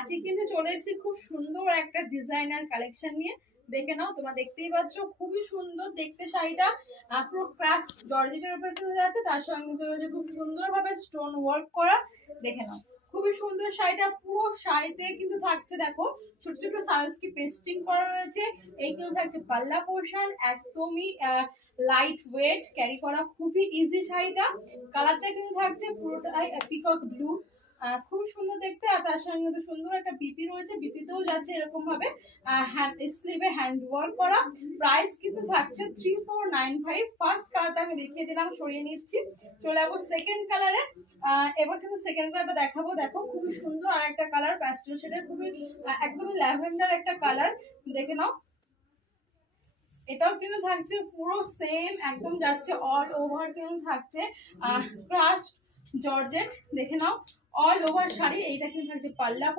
আজকে কিন্তু চলে এসেছি খুব সুন্দর একটা ডিজাইনার কালেকশন নিয়ে। দেখে নাও, তোমরা দেখতেই পাচ্ছ খুবই সুন্দর দেখতে শাড়িটা। পুরো ক্রাশ জর্জেটের উপর কিন্তু যাচ্ছে, তার সঙ্গে কিন্তু রয়েছে খুব সুন্দরভাবে স্টোন ওয়ার্ক করা। দেখে নাও, খুবই সুন্দর শাড়িটা। পুরো শাড়িতে কিন্তু থাকছে, দেখো ছোট ছোট সারস্কি পেস্টিং করা রয়েছে। এই কিন্তু থাকছে পাল্লা পোর্শন, একদমই লাইট ওয়েট, ক্যারি করা খুবই ইজি শাড়িটা। কালারটা কিন্তু থাকছে পুরোটাই পিকক ব্লু, খুব সুন্দর দেখতে। আর তার সঙ্গে কিন্তু সুন্দর একটা বিপি রয়েছে, বিপিতেও যাচ্ছে এরকম ভাবে হ্যান্ড স্লিভে হ্যান্ড ওয়ার্ক করা। প্রাইস কিন্তু থাকছে 3495। ফার্স্ট কালারটা আমি দেখিয়ে দিলাম, সরিয়ে নিচ্ছি। চলে যাবো সেকেন্ড কালারে। এবার কিন্তু সেকেন্ড কালারটা দেখাবো। দেখো খুবই সুন্দর আর একটা কালার, প্যাস্টেল শেডের, খুবই একদমই ল্যাভেন্ডার একটা কালার। দেখে নাও, এটাও কিন্তু থাকছে পুরো সেম, একদম যাচ্ছে অল ওভার কিন্তু থাকছে ক্রাশ জর্জেট। দেখে নাও, অল ওভার শাড়ি। এইটা কিন্তু থাকছে পাল্লা